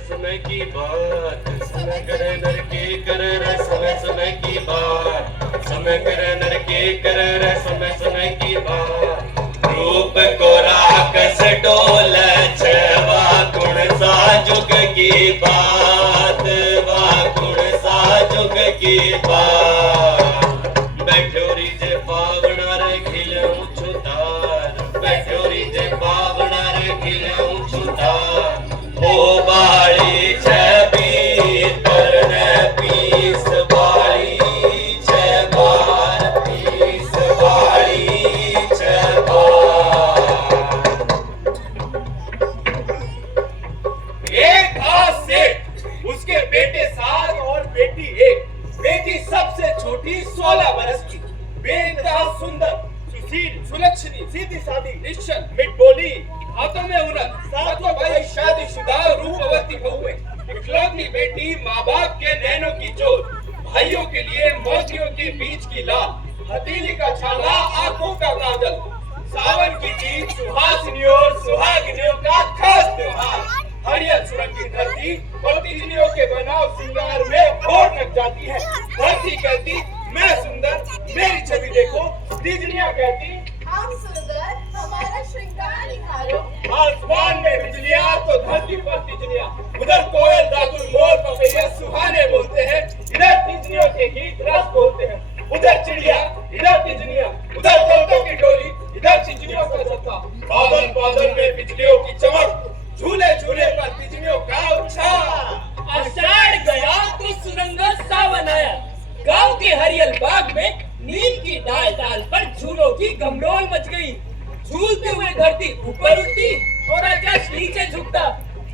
समय की बात, समय करे नर के करे रे समय समय की बात, समय करे नर के करे रे समय समय की बात। रूप को राकस डोल छवा गुण साजुग की बात, वा गुण साजुग की बात। बैठोरी जे पावना रे खिले उछुतार, बैठोरी जे पावना रे खिले उछुतार। ओ बाड़ी छबी तरने पीस बाड़ी छबार, पीस बाड़ी छबार। एक था सेठ, उसके बेटे 7 और बेटी 1। बेटी सबसे छोटी 16 बरस की, बेइंतहा सुंदर, सुशील, सुलक्षणी, सीधी सादी, निश्चल, मिठबोली, हाथों में हुनर। सातों भाई शादीशुदा, रूपवती बहुएं। इकलौती बेटी माँ बाप के नैनों की जोत, भाइयों के लिए मोतियों के बीच की लाल, हथेली का छाला, आंखों का काजल। सावन की जीत सुहासिनियों और सुहागिनियों का खास त्योहार। हरियर सुरंग की धरती पतिनियों के बनाव श्रृंगार में भोर लग जाती है। धरती कहती मैं सुंदर, मेरी छवि देखो। तीजनियां कहती हम सुंदर, हमारा श्रृंगार निखारो। आसमान में बिजलियां तो धरती पर तिजलियां। उधर कोयल दादुल मोर पपैया सुहाने बोलते हैं, इधर तिजनियों के गीत रस बोलते हैं। उधर चिड़िया, इधर तिजनियां, उधर तोतों की डोली, इधर तिजनियों का जत्था। बादल बादल में बिजलियों की चमक, झूले झूले पर तिजनियों का उत्साह। आषाढ़ गया तो सुरंग सावन आया। गांव के हरियल बाग में नीम की डाल डाल पर झूलों की गमरोल मच गई। झूलते हुए धरती ऊपर उठती और आकाश नीचे झुकता।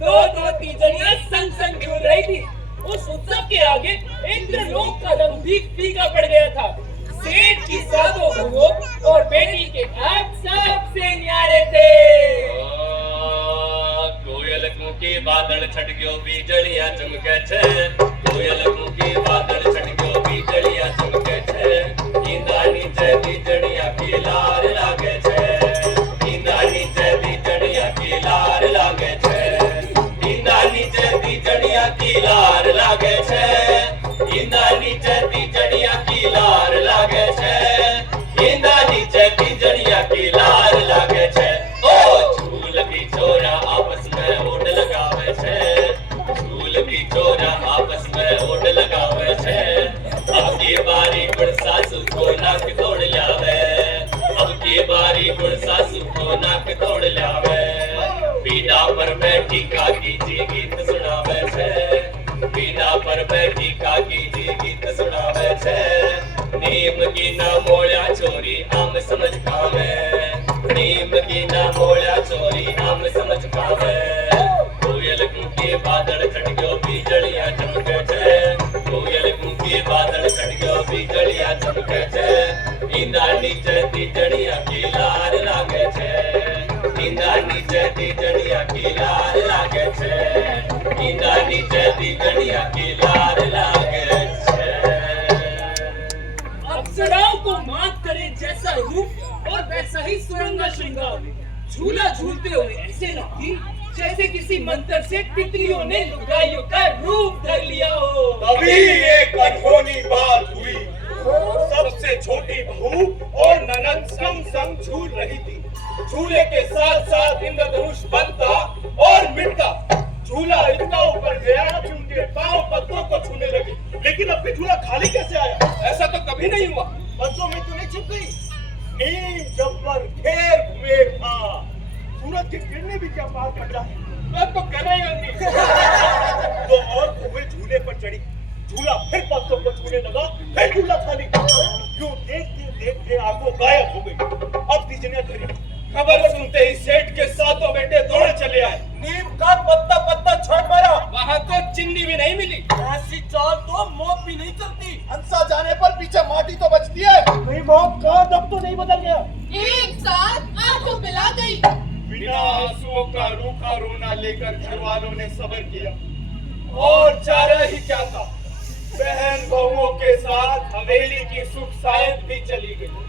दो तीजनियां संग संग झूल रही थी। उस उत्सव के आगे इंद्रलोक का रंग भी फीका पड़ गया था। सेठ की 7 बहुओं और बेटी के घाट सबसे न्यारे थे। कोयल कूकी बादल छट गयो बीजलिया चमके छे, कोयल कूकी बादल छट गयो बीजलिया चमके छे। ईंदा नीचे बीजलिया की लार लागे छे, ईंदा नीचे बीजलिया की लार लागे छे, ईंदा नीचे बीजलिया की लार लागे छे, ईंदा नीचे बीजलिया की लार लागे छे, ईंदा नीचे बीजलिया की लार लागे छे। ओ झूल भी छोरा आपस में ओड लगावे छे, झूल भी छोरा आपस में ओड लगावे छे। अब की बारी गुण सासू को नाक तोड़ लावे, अब की बारी गुण सासू को नाक तोड़ लावे। पीड़ा पर बैठी काकी जी गीत सुनावे छे, पीड़ा पर बैठी काकी जी गीत सुनावे छे। नीम की ना मोड़ा चोरी आम समझ खावे, नीम की ना मोड़ा चोरी आम समझ खावे। कोयल कूके बादल छट गयो बीजलिया चमके छे, कोयल कूके बादल छट गयो बीजलिया चमके छे। ईंदा नीचे तीजड़िया की लार लागे छे, ईंदा नीचे तीजड़िया की लार लागे छे, ईंदा नीचे तीजड़िया की लार लागे छे। अप्सराओं को मात करे जैसा रूप और वैसा ही सुरंगा श्रृंगार। झूला झूलते हुए ऐसे लगती जैसे किसी मंत्र से तितलियों ने लुगाइयों का रूप धर लिया हो। तभी एक अनहोनी बात हुई। सबसे छोटी बहू और ननद संग झूल रही थी। झूले के साथ साथ इंद्रधनुष बनता और मिटता। झूला इतना ऊपर गया कि उनके पांव पत्तों को छूने लगे। लेकिन अब झूला खाली कैसे आया? ऐसा तो कभी नहीं हुआ। पत्तों में तो नहीं छिप गई। नीम जब्बर घेर घूमे था। सूरज की किरणें भी क्या पार कर जाए? अब तो कहना ही नहीं। तो और हुए झूले पर चढ़ी। झूला फिर पत्तों को छूने लगा, फिर झूला खाली। यूं देखते देखते आगो गायब हो गई। अब तीजनियां धरी। खबर सुनते ही सेठ के 7 बेटे दौड़ चले आए। नीम का पत्ता पत्ता छोड़ मारा। वहाँ तो चिन्नी भी नहीं मिली। ऐसी चाल तो मौत भी नहीं चलती। हंसा जाने पर पीछे माटी तो बचती है। नहीं मौत का दम तो नहीं बदल गया। एक साथ आंखों पिला गई। बिना आंसुओं का रूखा रोना लेकर घर वालों ने सब्र किया। और चारा ही क्या था, बहन बहुओं के साथ हवेली की सुख शायद भी चली गई।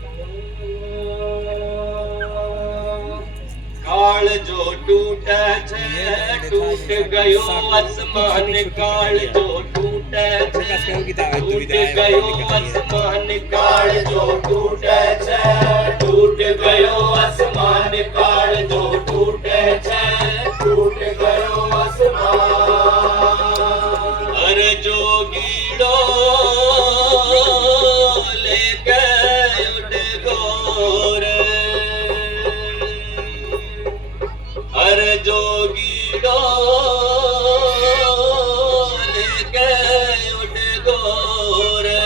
काल जो टूटे छे टूट गयो आसमान काल जो टूटे छे टूट गयो आसमान काल जो टूटे छे टूट गयो आसमान काल जो टूटे छे टूट गयो आसमान अरे जोगीड़ो लेके उड़ गोरे अरे जोगीड़ो लेके उड़ गोरे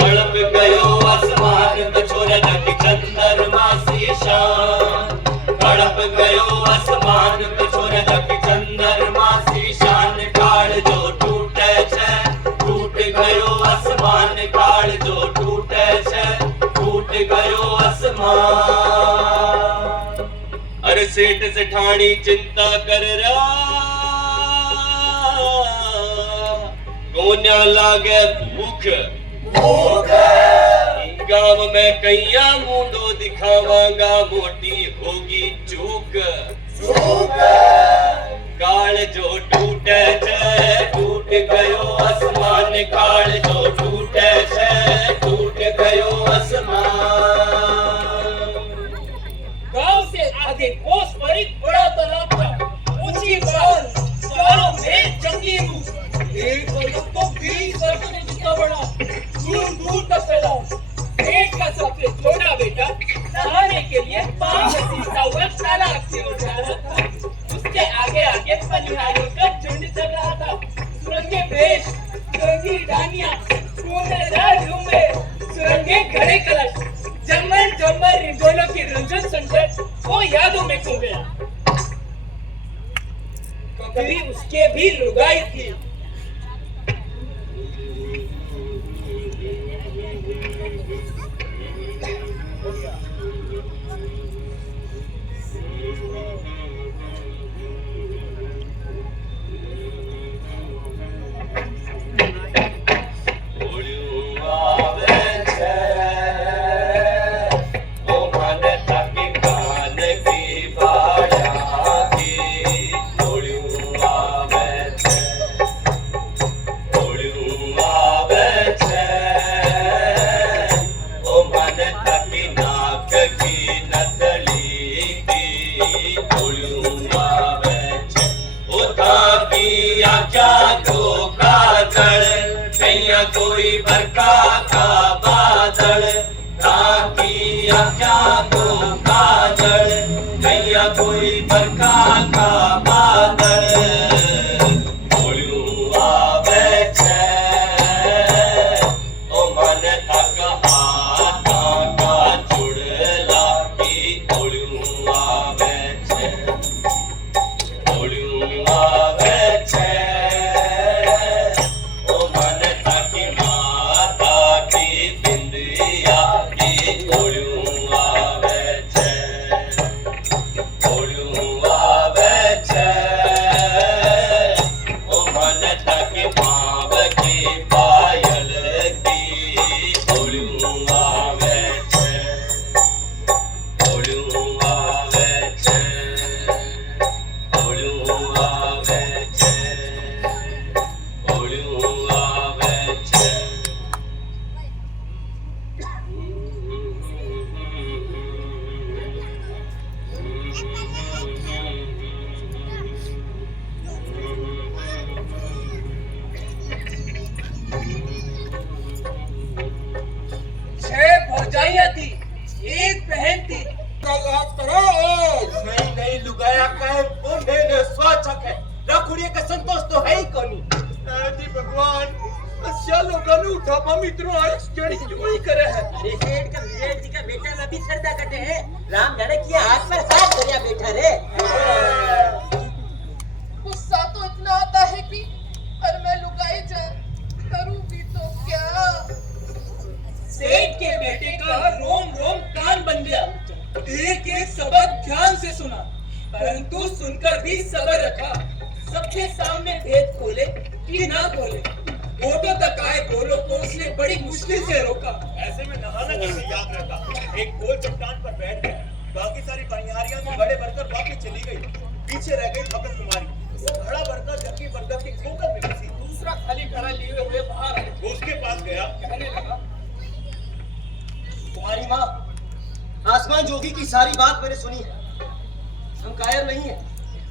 गड़प गयो आसमान बछोरे नक चंद्रमा सी शान गड़प गयो आसमान बछोरे नक चंद्रमा सी शान काल जो टूटे छे टूट गयो आसमान काल जो टूटे छे टूट गयो आसमान अरे सेठ सेठानी चिंता कर रहा कोन्या लागे भूख गांव में कैया मुंडो दिखावांगा मोटी होगी चूक काल जो टूटे छे टूट गयो आसमान काल जो टूटे छे टूट गयो आसमान गांव से आगे कोस पर एक बड़ा तालाब था ऊंची बाल चारों में जंगली रूप एक पर्वत तो 20 वर्षों से जितना बड़ा दूर दूर तक फैला एक का सबसे छोटा बेटा नहाने के लिए पांव में सीखा हुआ तालाब से उठ रहा था उसके आगे आगे पनिहारियों का झुंड चल रहा था सुरंगे वेश सुरंगी डानियां घूमनेदार झूमे सुरंगे घड़े कलश जम्मर जम्मर रिंगोलों की रंजन संकट वो यादों में खो गया कभी उसके भी लुगाई थी कोई बरखा का बादल ताकि क्या को काजल नैया कोई बरखा का बादल बोलू आवे छे ओ मन तक हाथा का जुड़ला की बोलू आवे छे बोलू आवे छे एक बहन थी नहीं लुगाया कहे बोले ने स्वाचक है रखुड़िए का संतोष तो है ही कोनी आदि भगवान अच्छा लोगों ने उठा मित्रों आज जड़ी क्यों ही करे है अरे सेठ का विजय जी का बेटा नबी सरदा कटे है राम लड़क के हाथ पर हाथ धरिया बैठा रे गुस्सा तो इतना आता है कि पर मैं लुगाई जा करूं भी तो क्या सेठ के बेटे का रोम रोम कान बन गया एक एक सबक ध्यान से सुना परंतु सुनकर भी सब्र रखा सबके सामने भेद खोले कि ना खोले वोटों तक आए बोलो को उसने बड़ी मुश्किल से रोका ऐसे में नहाना कैसे याद रहता एक गोल चट्टान पर बैठ गया गई। पीछे रह गई भगत कुमारी। वो घड़ा भरकर जबकि बरगद की खोखल में फंसी। दूसरा खाली घड़ा लिए हुए बाहर आए। वो उसके पास गया। कहने लगा, तुम्हारी माँ आसमान जोगी की सारी बात मैंने सुनी है। हम कायर नहीं है,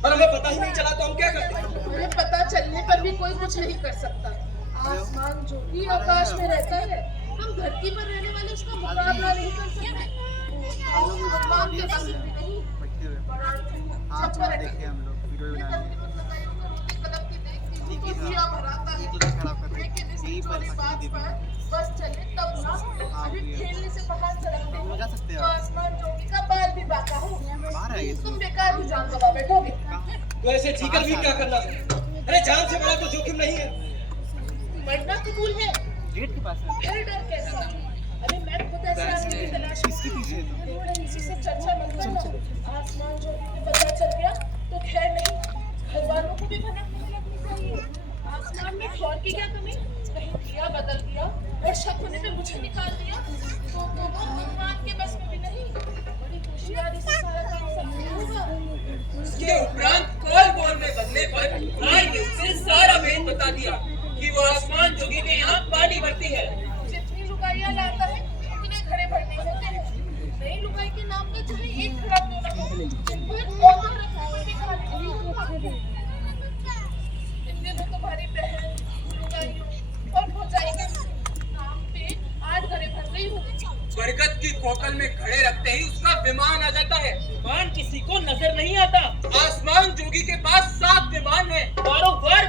पर हमें पता ही नहीं चला तो हम क्या करते हैं? हमें पता चलने पर भी कोई कुछ नहीं कर सकता। आसमान जो भी आकाश में रहता है, हम धरती पर रहने वाले उसका मुकाबला नहीं कर सकते। भगवान के बस में नहीं। छप्पर है। ये तकरीबन लगाइयों में रोटी कलम की देख लीजिए तो दिया भराता है। लेकिन इस छोटी बात पर बस चले तब ना, अभी खेलने से बाहर चढ़ते हैं तो आसमान जोगी का बाल भी बाका हो। तुम बेकार ही जान गवा बैठोगे। तो ऐसे जीकर भी क्या करना है? अरे जान से बड़ा तो जोखिम नहीं है। मरना कबूल है, फिर डर कैसा? अरे मैं खुद ऐसे आदमी की तलाश में थी। किसी से चर्चा मत करना। आसमान जो भी पता चल गया तो खैर नहीं, घर वालों को भी भनक नहीं लगनी चाहिए। आसमान में खौर की क्या कमी? कहीं दिया बदल दिया और शक होने पे मुझे निकाल दिया तो वो भगवान के बस में भी नहीं। बड़ी होशियारी से सारा काम संभल होगा। उसके उपरांत कॉल बॉल में बदले पर राय ने उसे सारा भेद बता दिया कि वो आसमान जोगी के यहाँ पानी भरती है। जितनी लुगाइयाँ लाता है उतने घड़े भरने होते हैं। नई लुगाई के नाम का चाहे एक घड़ा क्यों ना हो, जिन पर औरत रखा हुआ भी खाने को नहीं होता। इतने में तुम्हारी बहन लुगाइयों और भौजाई के नाम पे 8 घड़े भर गई होंगी। बरगद की कोकल में खड़े रखते ही उसका विमान आ जाता है। विमान किसी को नजर नहीं आता। आसमान जोगी के पास 7 विमान है, बारों बार